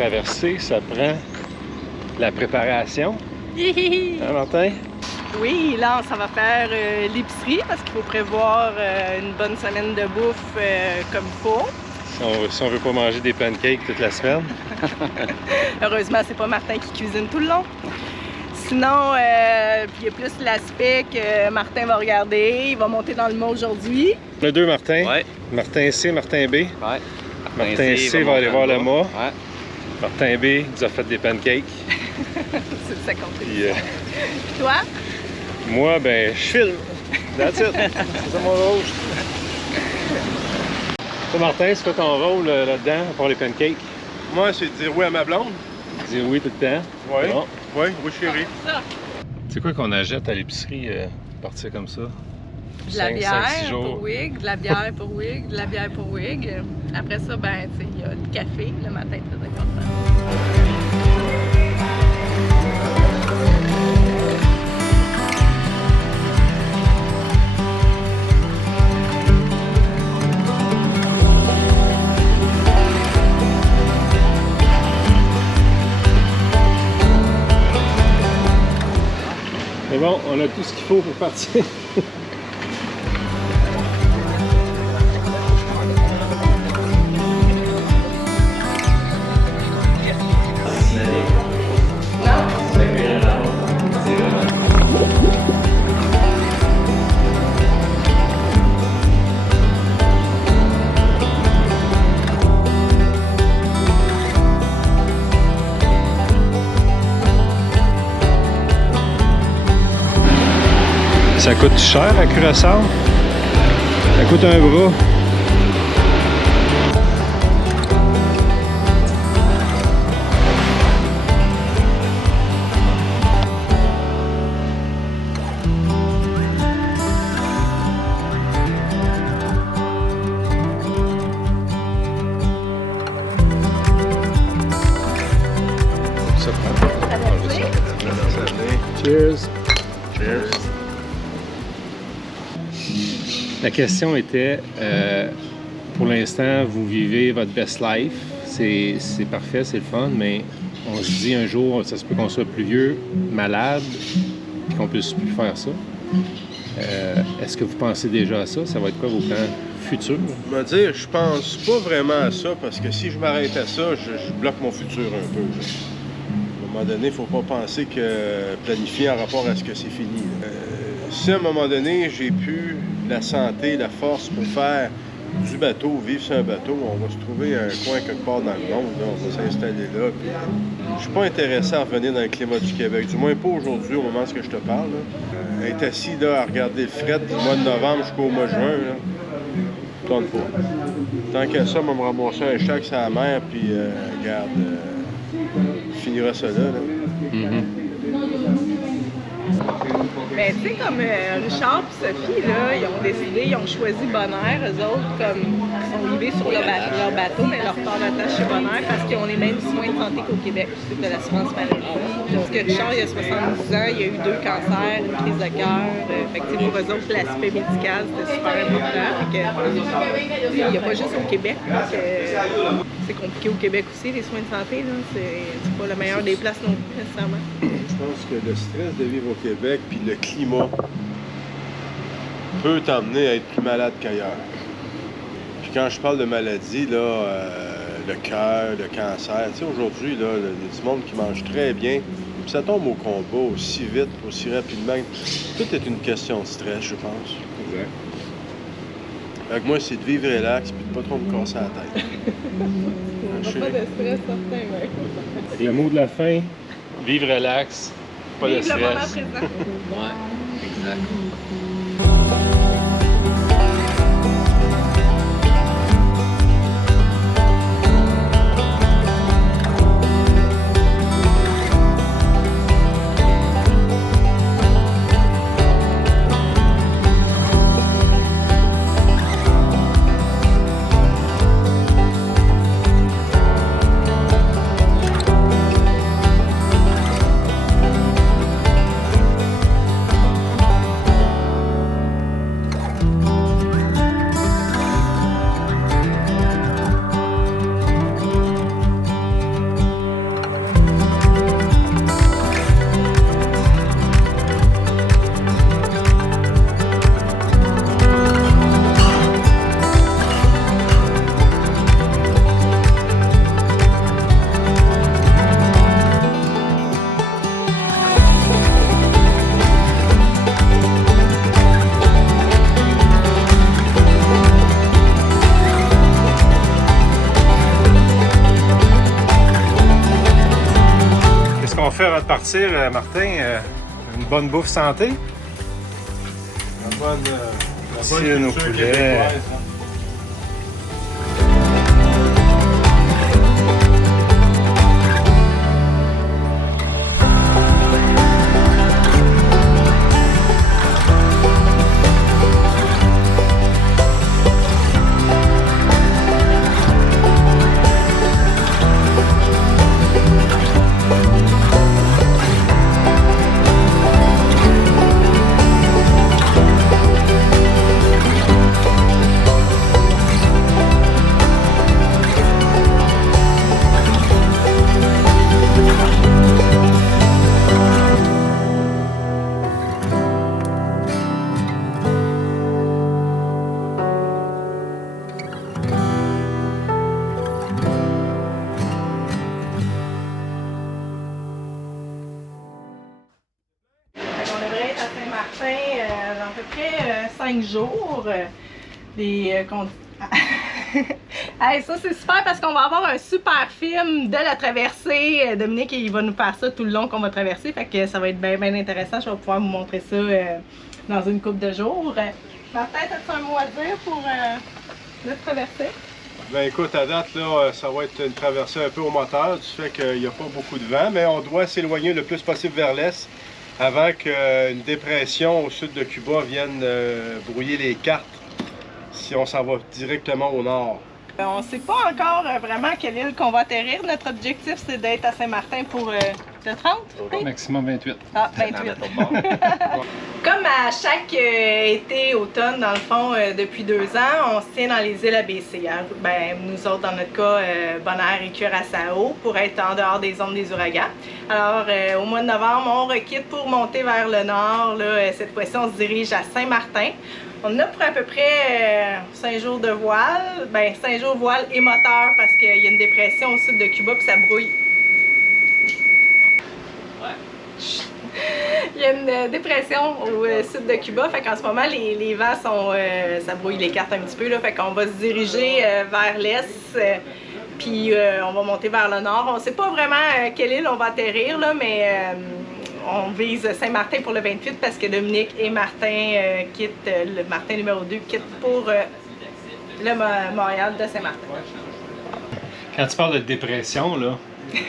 traversée, ça prend la préparation. Hein, Martin? Oui, là, ça va faire l'épicerie parce qu'il faut prévoir une bonne semaine de bouffe comme il faut. Si on veut pas manger des pancakes toute la semaine. Heureusement, c'est pas Martin qui cuisine tout le long. Sinon, il y a plus l'aspect que Martin va regarder. Il va monter dans le mât aujourd'hui. On a deux Martin. Ouais. Martin C, Martin B. Ouais. Martin C va aller voir le mât. Ouais. Martin B nous a fait des pancakes. C'est ça qu'on fait. Puis, Toi? moi, ben, je filme. That's it. C'est ça mon rôle. Toi, Martin, c'est quoi ton rôle là-dedans pour les pancakes? Moi, c'est de dire oui à ma blonde. Dire oui tout le temps. Oui. Bon. Oui, oui, chérie. C'est quoi qu'on achète à l'épicerie partir comme ça? De la 5, bière 6 jours. pour Wig, de la bière pour Wig, de la bière pour Wig. Après ça, ben, tu sais, il y a le café le matin, très important. Mais bon, on a tout ce qu'il faut pour partir. Ça coûte cher à Curaçao. Ça coûte un bras. Ça prend. Cheers. Cheers. La question était, pour l'instant, vous vivez votre best life. C'est parfait, c'est le fun, mais on se dit un jour, ça se peut qu'on soit plus vieux, malade, puis qu'on puisse plus faire ça. Est-ce que vous pensez déjà à ça? Ça va être quoi vos plans futurs? Je vais dire, je pense pas vraiment à ça parce que si je m'arrête à ça, je bloque mon futur un peu. Là. À un moment donné, il ne faut pas penser que planifier en rapport à ce que c'est fini. Si à un moment donné, j'ai plus la santé, la force pour faire du bateau, vivre sur un bateau, on va se trouver un coin quelque part dans le monde, là, on va s'installer là. Puis, je suis pas intéressé à revenir dans le climat du Québec, du moins pas aujourd'hui, au moment où je te parle. Là. Être assis là, à regarder le fret du mois de novembre jusqu'au mois de juin, là, tente pas. Tant qu'à ça, on va me ramasser un chac sur la mer, puis regarde, finira ça là. Mm-hmm. Mais tu sais, comme Richard et Sophie, là, ils ont décidé, ils ont choisi Bonaire, eux autres, comme ils sont arrivés sur leur bateau, mais leur port d'attache chez Bonaire parce qu'ils ont les mêmes soins de santé qu'au Québec, c'est de l'assurance maladie. Parce que Richard, il a 70 ans, il a eu 2 cancers, une crise de cœur. Fait que pour eux autres, l'aspect médical, c'était super important. Fait que, il n'y a pas juste au Québec, c'est compliqué au Québec aussi, les soins de santé. C'est pas la meilleure des places non plus, nécessairement. Je pense que le stress de vivre au Québec puis le climat peut t'emmener à être plus malade qu'ailleurs. Puis quand je parle de maladie, là, le cœur, le cancer, tu sais, aujourd'hui, là, il y a du monde qui mange très bien, puis ça tombe au combat aussi vite, aussi rapidement. Tout est une question de stress, je pense. Exact. Fait que moi, c'est de vivre relax puis de pas trop me casser la tête. On n'a pas de stress certain, ouais. Le mot de la fin, vivre relax, pas de Vive le moment stress. présent. Ouais, exact. qu'on fait avant de partir, Martin? Une bonne bouffe santé? La bonne Tiens, nos culture poulets. québécoise, hein. On devrait être à Saint-Martin dans à peu près 5 jours. Hey, ça c'est super parce qu'on va avoir un super film de la traversée. Dominique il va nous faire ça tout le long qu'on va traverser. Fait que ça va être bien intéressant. Je vais pouvoir vous montrer ça dans une couple de jours. Martin, as-tu un mot à dire pour notre traversée? Ben écoute, à date, là, ça va être une traversée un peu au moteur, du fait qu'il n'y a pas beaucoup de vent, mais on doit s'éloigner le plus possible vers l'est avant qu'une dépression au sud de Cuba vienne brouiller les cartes si on s'en va directement au nord. On ne sait pas encore vraiment quelle île qu'on va atterrir. Notre objectif, c'est d'être à Saint-Martin pour le 30? Maximum 28. Ah, 28. Comme à chaque été, automne, dans le fond, depuis 2 ans, on se tient dans les îles ABC. Hein? Ben, nous autres, dans notre cas, Bonaire et Curaçao, pour être en dehors des zones des ouragans. Alors, au mois de novembre, on requitte pour monter vers le nord. Là, cette fois-ci, on se dirige à Saint-Martin. On a pour à peu près 5 jours de voile. Ben, 5 jours voile et moteur parce qu'il y a une dépression au sud de Cuba puis ça brouille. Il y a une dépression au sud de Cuba, fait qu'en ce moment les vents sont, ça brouille les cartes un petit peu, là, fait qu'on va se diriger vers l'est, puis on va monter vers le nord. On ne sait pas vraiment quelle île on va atterrir, là, mais on vise Saint-Martin pour le 28 parce que Dominique et Martin quittent, le Martin numéro 2 quitte pour le Montréal de Saint-Martin. Quand tu parles de dépression, là,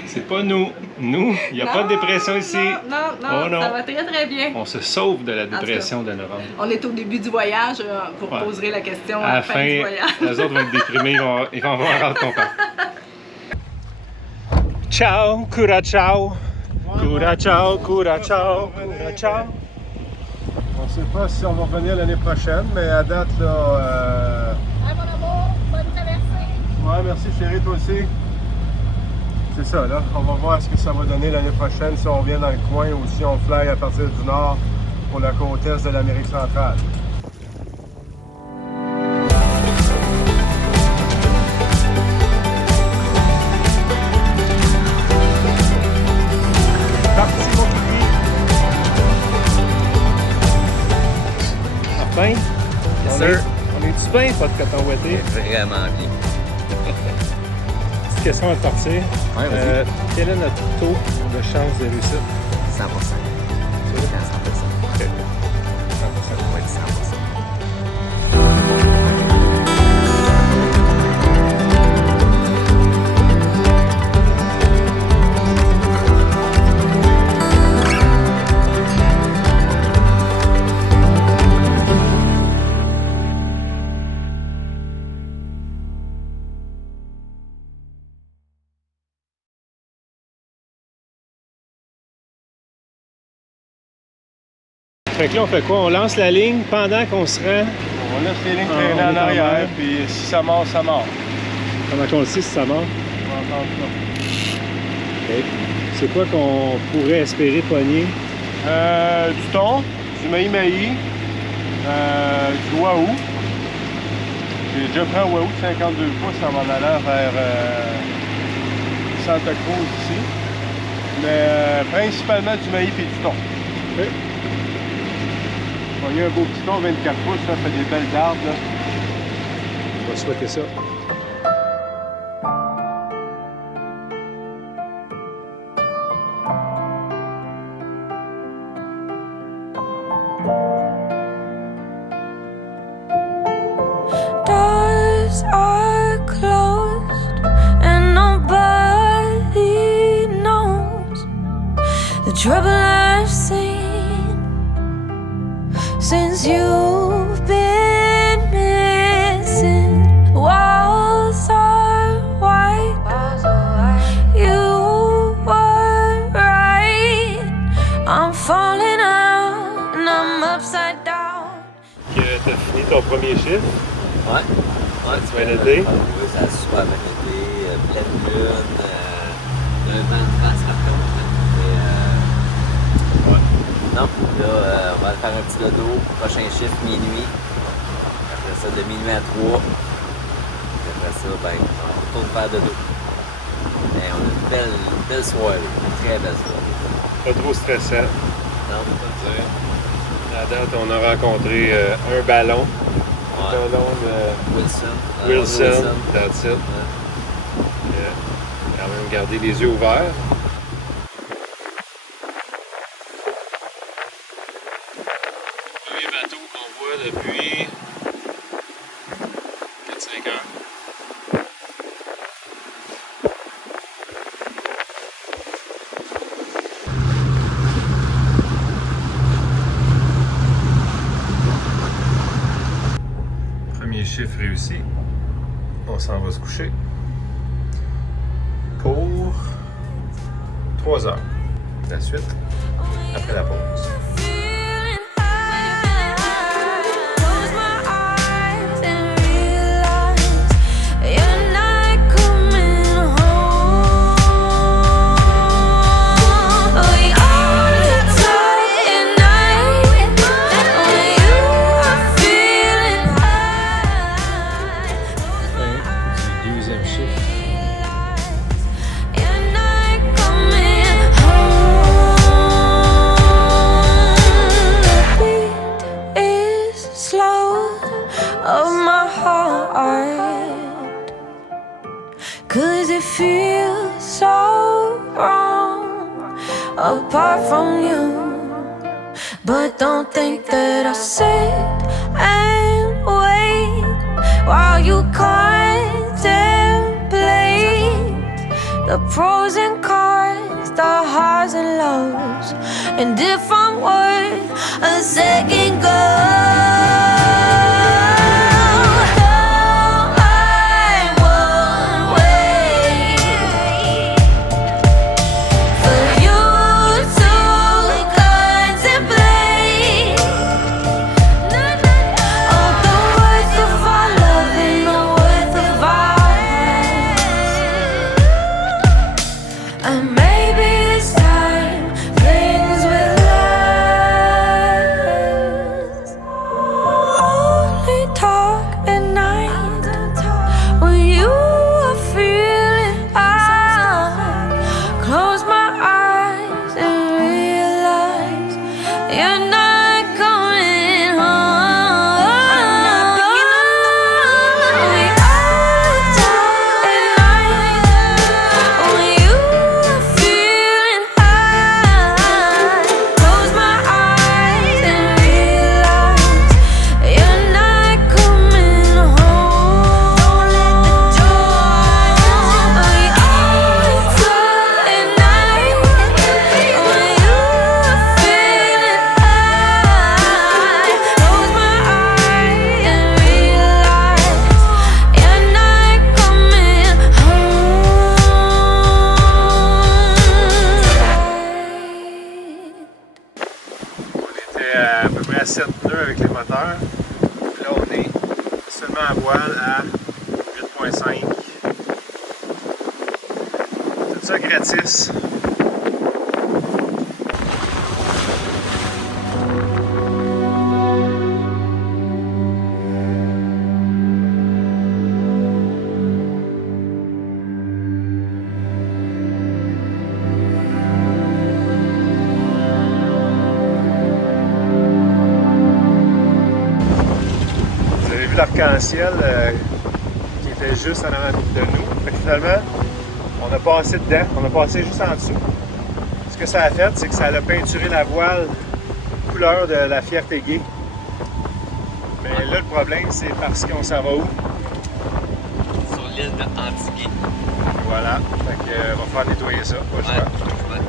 c'est pas nous. Nous, il n'y a pas de dépression ici. Non, Oh non. ça va très bien. On se sauve de la dépression de novembre. On est au début du voyage, vous poserez la question À la fin du voyage. les autres vont être déprimés, ils vont avoir hâte qu'on parte. Ciao, Curacao. Curacao, Curacao, Curacao. On ne sait pas si on va revenir l'année prochaine, mais à date, là... Hey, mon amour, bonne traversée. Ouais, merci chérie, toi aussi. C'est ça, là. On va voir ce que ça va donner l'année prochaine, si on vient dans le coin ou si on fly à partir du nord pour la côte est de l'Amérique centrale. Parti, mon petit. Enfin, on est-tu bien, pas de coton ouetté? Vraiment bien. Petite question à partir. Ouais, vas-y. Quel est notre taux de chance de réussite? 100%. 100%. Ok. 100%. Ouais, 100%. Fait que là, on fait quoi? On lance la ligne pendant qu'on se rend. On laisse les lignes Ah, traîner on en est en arrière, mer. puis si ça mord, ça mord. Comment qu'on le sait si ça mord? On va entendre ça. Ok. C'est quoi qu'on pourrait espérer pogner? Du thon, du maï-maï, du wahou. J'ai déjà pris un wahou de 52 pouces en m'en allant vers Santa Cruz ici. Mais principalement du maïs et du thon. Ok. Il y a un beau petit thon 24 pouces, ça fait des belles dardes. Là. On va souhaiter ça. trouble I've seen since you've been missing. Walls are white, you were right. I'm falling out and I'm upside down. T'as fini ton premier chiffre? Ouais. Ça a bien été? Oui, ça a super bien été. Pleine lune. Un vent de face par contre. Mais, non, là, on va faire un petit dodo. Prochain chiffre, minuit. Après ça, de minuit à 3. Après ça, ben, on retourne faire dodo. Mais on a une belle soirée. Une très belle soirée. Pas trop stressant. Non, on peut dire. À date, on a rencontré un ballon. Ouais. Un ballon de Wilson. that's it. Ouais. Quand même garder les yeux ouverts. Premier bateau qu'on voit depuis 4-5 heures. Premier chiffre réussi. On s'en va se coucher pour 3 heures. La suite, après la pause. Close my eyes and realize you're not coming home. We only talk at night when you are feeling high. Fin du deuxième chiffre. You're not coming home. The beat is slow of my heart, 'cause it feels so wrong apart from you. But don't think that I'll sit and wait while you contemplate the pros and cons, the highs and lows, and if I'm worth a second go. I won't wait for you to contemplate all the worth of our love and the worth of ours. And maybe this time things will last. Only talk at night when you are feeling high. Close my eyes and realize you're not coming home. We only talk at night when you are feeling high. Close my eyes and realize you're not coming home. Don't let the door. We only talk at night when you are feeling high. Close my eyes and realize you're not coming home. On était à peu près à 7 nœuds avec les moteurs. Puis là, on est seulement à voile à 8.5. Tout ça gratis. Vous avez vu l'arc-en-ciel qui était juste en avant de nous. Fait que finalement, on a passé dedans, on a passé juste en dessous. Ce que ça a fait, c'est que ça a peinturé la voile couleur de la Fierté Gay. Mais là, le problème, c'est parce qu'on s'en va où? Sur l'île de Antigui. Voilà. Fait que, on va faire nettoyer ça. Pas le choix. Ouais.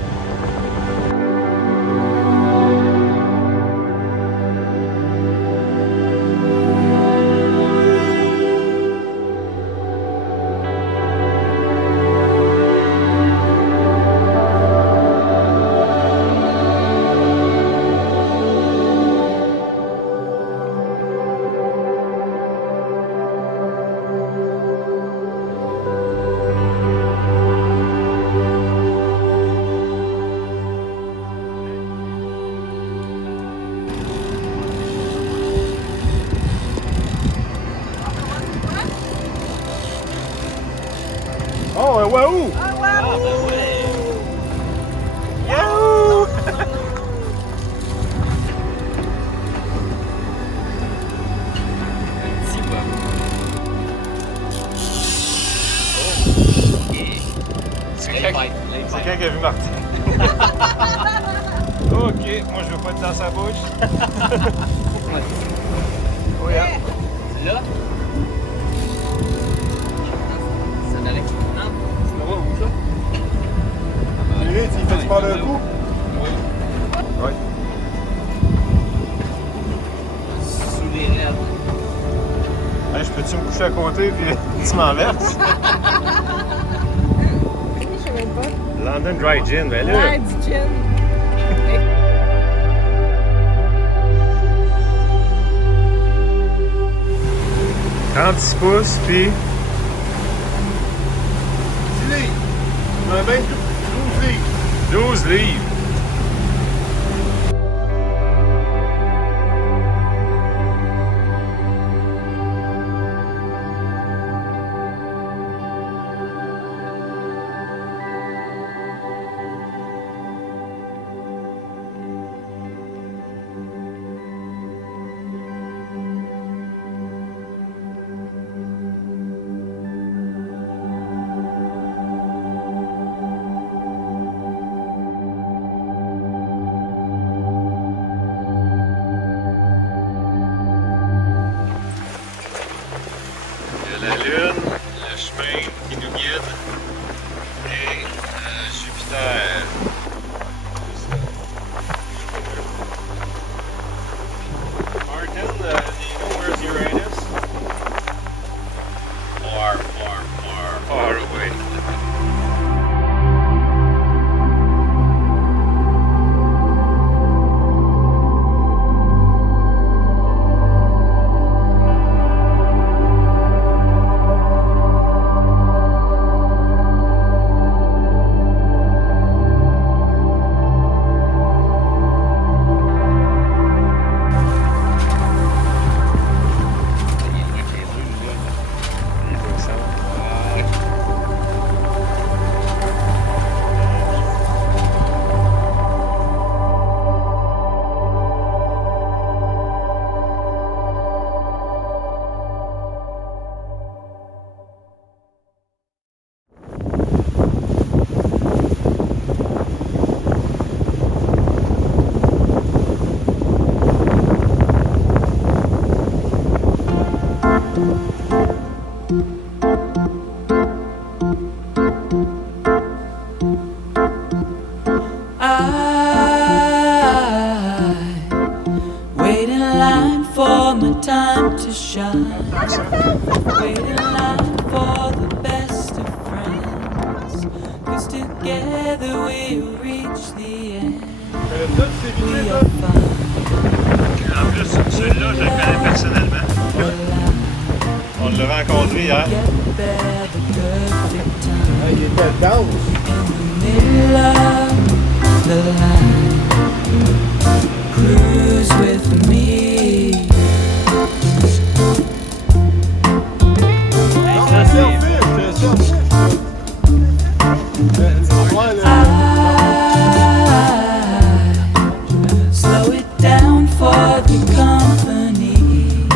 qui a vu Martin. OK, moi je veux pas être dans sa bouche. Oui, hein? Là? Ça n'allait pas. Non? Tu vois où ça? Lui, il fait pas d'un coup? Oui. Sous les rêves. Hey, je peux-tu me coucher à côté puis tu m'enverses? Je sais même pas. London Dry Gin, ben là. Ouais, du gin. 36 pouces, puis 10 livres. On a 12 livres. 12 livres. La Lune, le chemin qui nous guide et Jupiter. Martin, do you know where's Uranus? Far away. Wait in line for my time to shine. Wait in line for the best of friends. 'Cause together we'll reach the end. We are fine. En plus, celui-là, je le connais personnellement. On l'a rencontré hier. Get there the perfect time. Il était dense. In the middle of the line. Cruise with me. Slow it down for the company.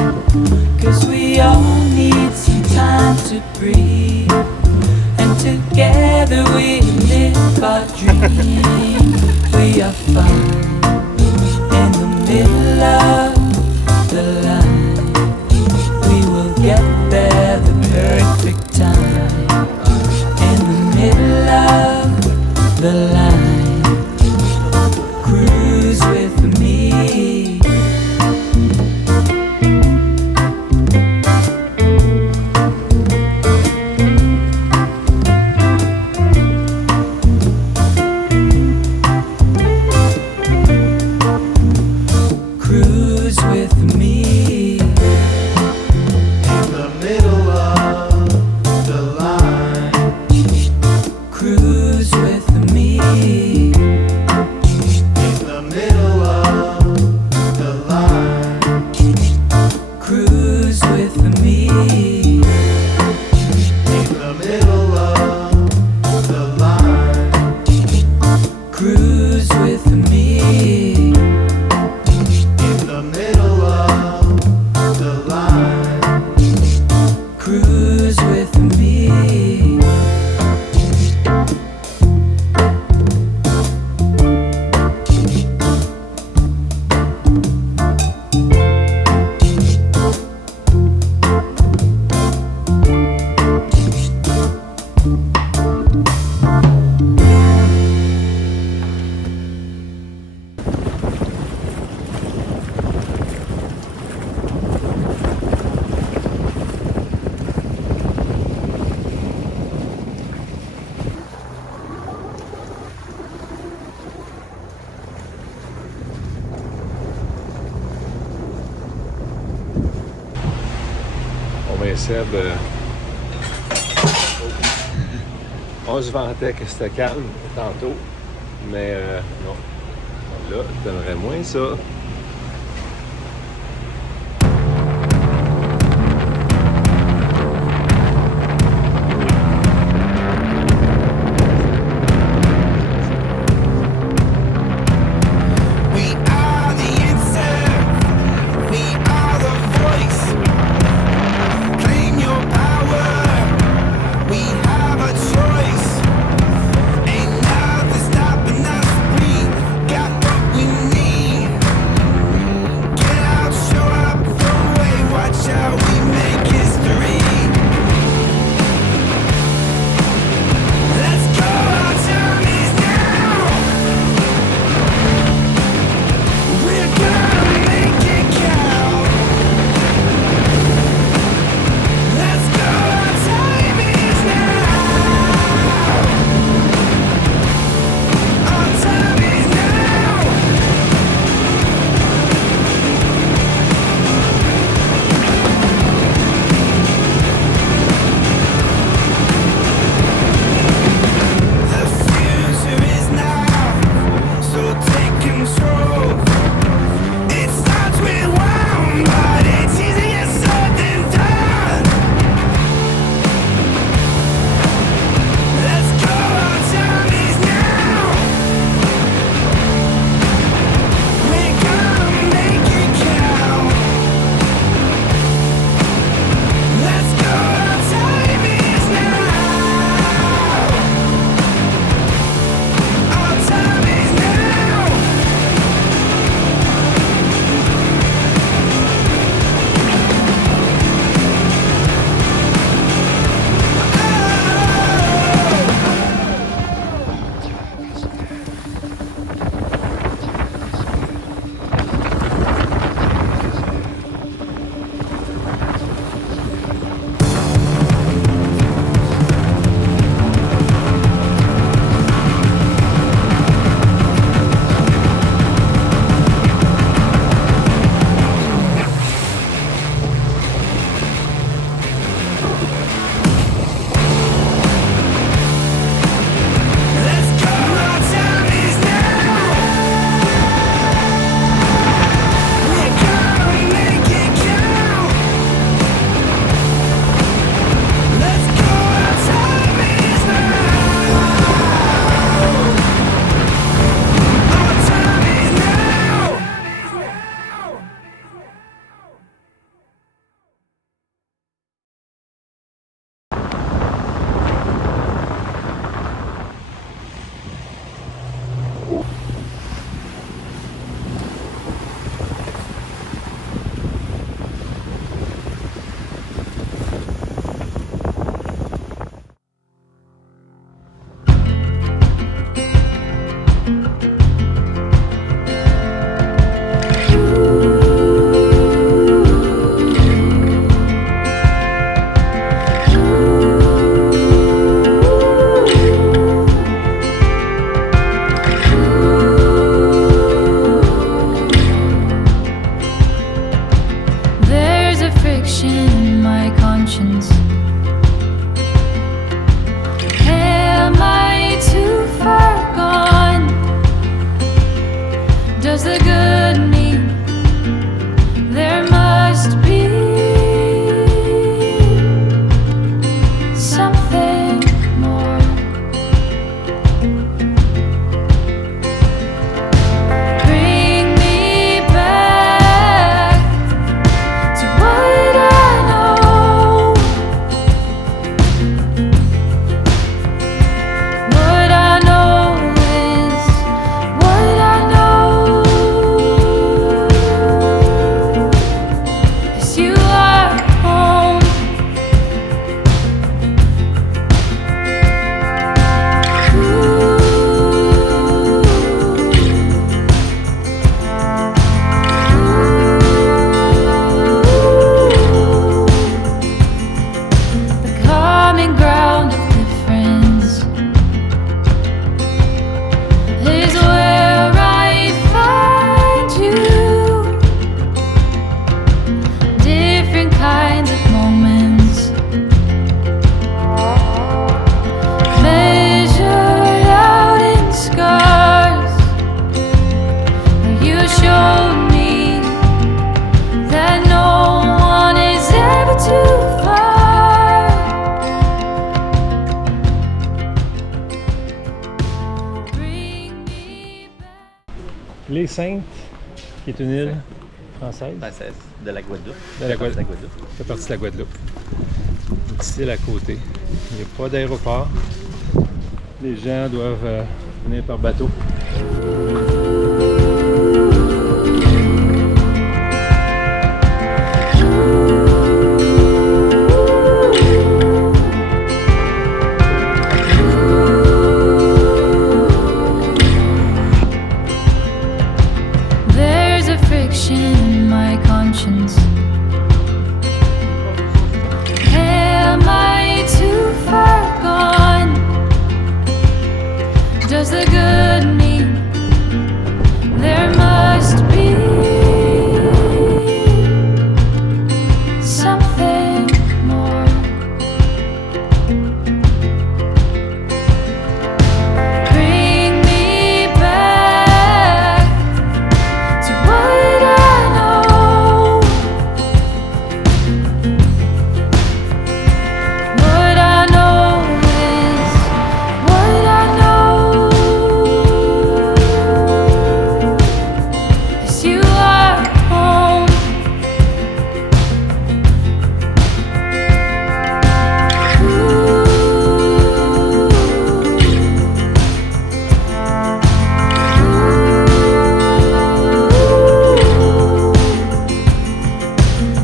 'Cause we all need some time to breathe. And together we live our dream. We are fine. In the middle of the line, we will get there the perfect time. In the middle of the line, cruise with me. Cruise with me. In the middle of the line. Cruise with me. Seb, on se vantait que c'était calme tantôt, mais non. Là, t'aimerais moins ça. We are the answer. We are the voice. Claim your power. We have a choice. Ain't nothing stopping us. We got what we need. Get out, show up, throw away, watch out. We make history. Let's go, our time is now. We're gonna make it count. Let's go, our time is now. Our time is now. The future is now, so take control. It starts with one, but it's easier said than done. Let's go, our time is now. We're gonna make it count. Let's go, our time is now. Our time is now. Let's go, our time is now. We're gonna make it count. Let's go, our time is now. Our time is now. Les Saintes, qui est une île française. Française, de la Guadeloupe. De la Ça fait partie de Guadeloupe. Ça fait partie de la Guadeloupe. Une petite île à côté. Il n'y a pas d'aéroport. Les gens doivent venir par bateau. There's a friction in my conscience. Am I too far gone? Does the good mean there must be something more? Bring me back to what I know. What I know is what I know. 'Cause you are home.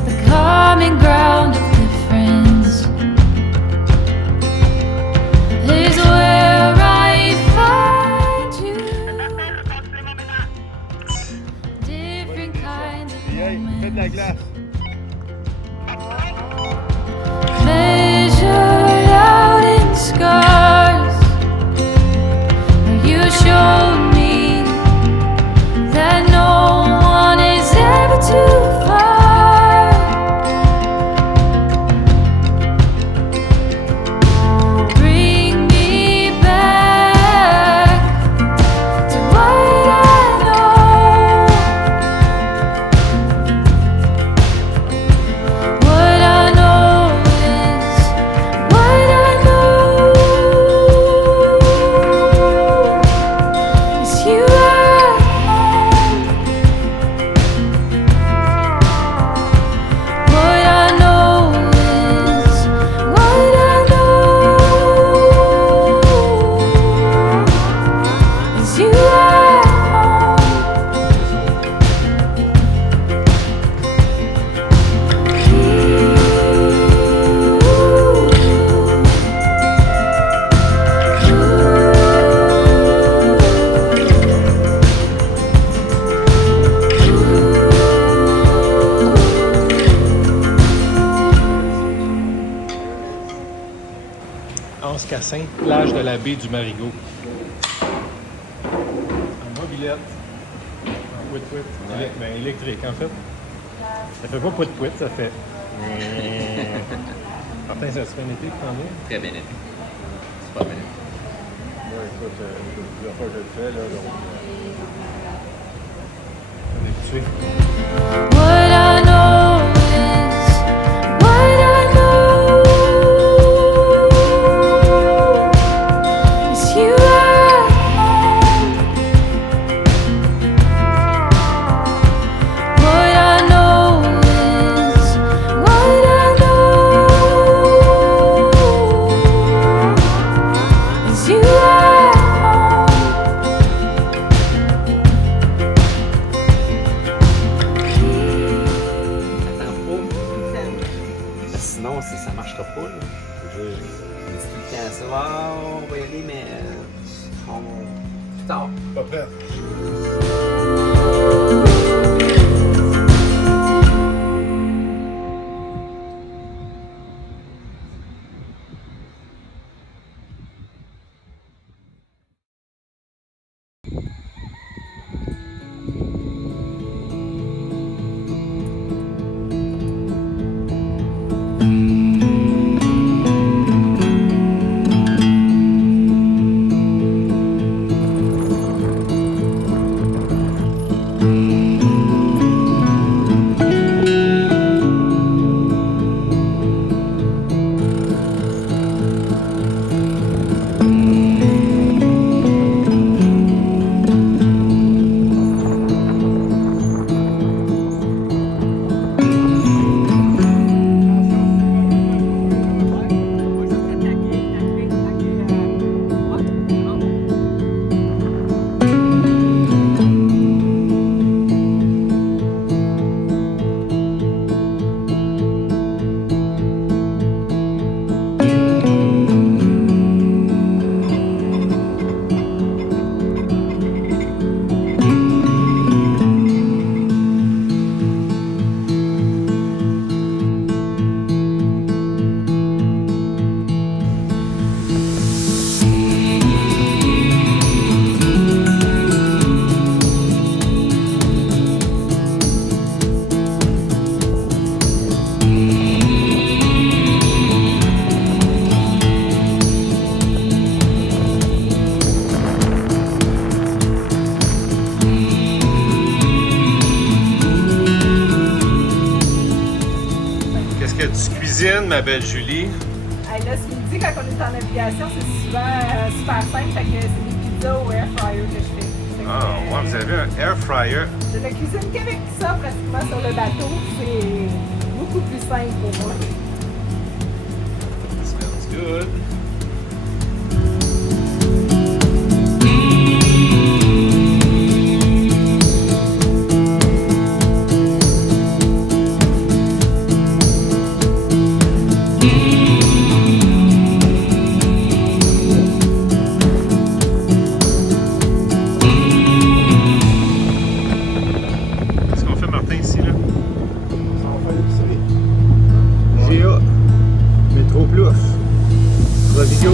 The common ground of difference is where I find you. Different kinds of moments measured out in scars. You showed me that no one is ever too far. Bring me back to what I know. What I know is what I know. 'Cause you are home. What I know is what I know. 'Cause you are Anse Cassin, plage de la baie du Marigot. En mobilette. En pouit-pouit. Ben, électrique, en fait. Ça fait pas pouit-pouit, ça fait. Martin, ça se fait un été pour t'en dire? Très bien été. Super bien été. Moi, écoute, plusieurs fois que je le fais, là, donc... On est habitué. what I know is what I know. 'Cause you are home. What I know is what I know. 'Cause you are home. Attends pas. Sinon, ça marchera pas. Là. Je dis tout le temps ça. Ah, on va y aller, mais plus tard. Pas prêt. cuisine, ma belle Julie? Hey, là, ce qu'il me dit quand on est en navigation, c'est souvent super simple. Fait que c'est des pizzas au air fryer que je fais. Fait que, Ah, ouais, vous avez un air fryer. Je ne cuisine qu'avec ça, pratiquement sur le bateau. C'est beaucoup plus simple pour moi. Smells good. Qu'est-ce qu'on fait, Martin, ici, là? On va faire l'épicerie. GA. Métro Plus. Provigo.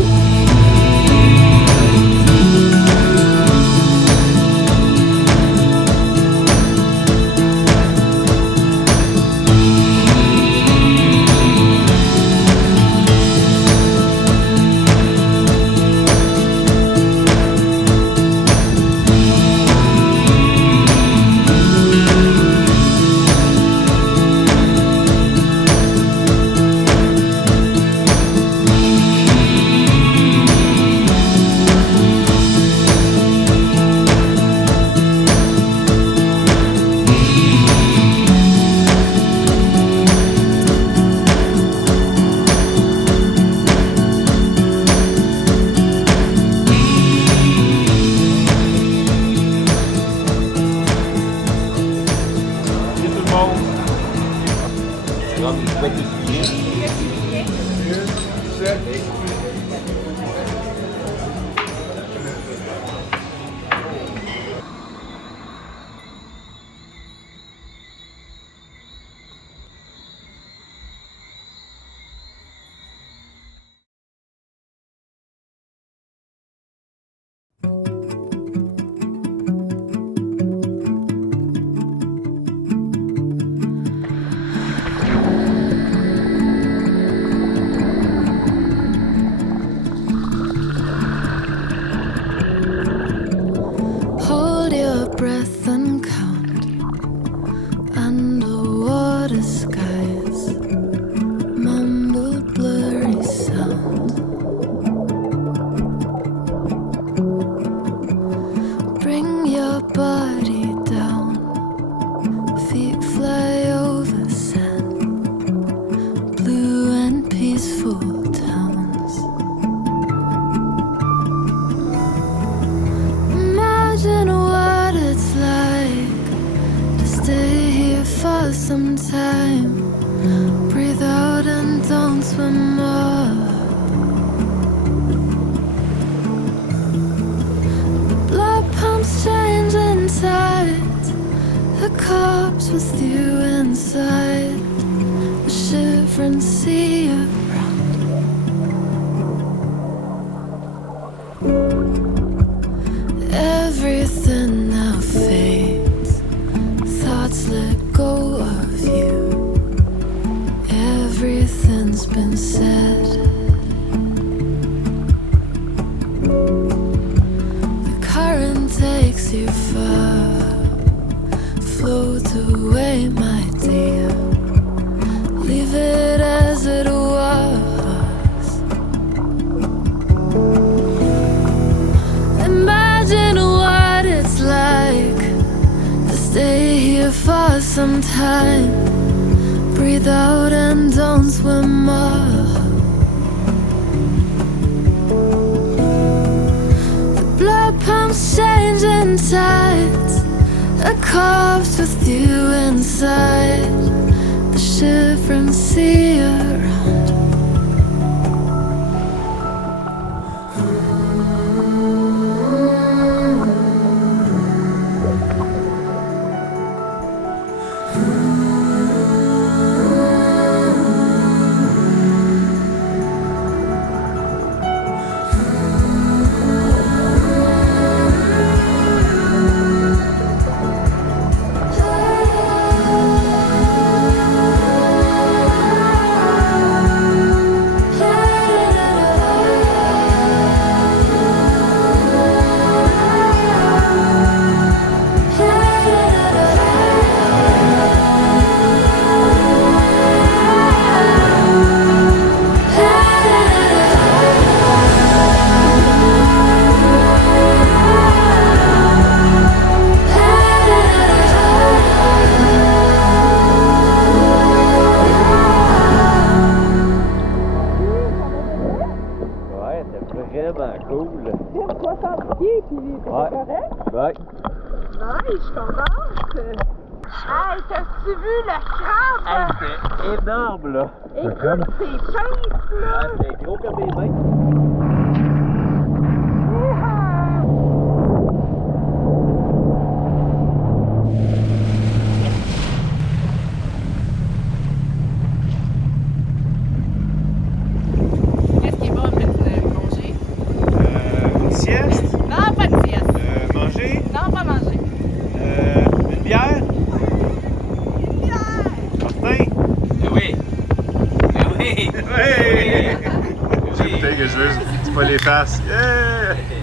Hold your breath and count underwater skies, mumbled blurry sound. Bring your body down, feet fly over sand, blue and peaceful towns. Imagine what it's like to stay here for some time. Breathe out and don't swim more. The blood pumps change inside. The corpse with you inside. The shivering sea around. Everything now fades. Thoughts let go of you. Everything's been said. The current takes you far. Float away, my dear. Leave it as it was. Imagine what it's like to stay here for some time. Breathe out and don't swim more. The blood pumps change inside. A corpse with you inside. The shivering sea around. Ouais, je suis contente. Hey, t'as-tu vu le crabe? C'était énorme, là. Écoute, c'est pince, là. C'était gros comme des mains. Qu'est-ce qui est bon après manger? Une sieste, Non, pas de sieste. manger, Non, pas manger. une bière. Martin? Eh oui. Eh oui. Hey! J'ai le que je veux, c'est pas les faces. Yeah!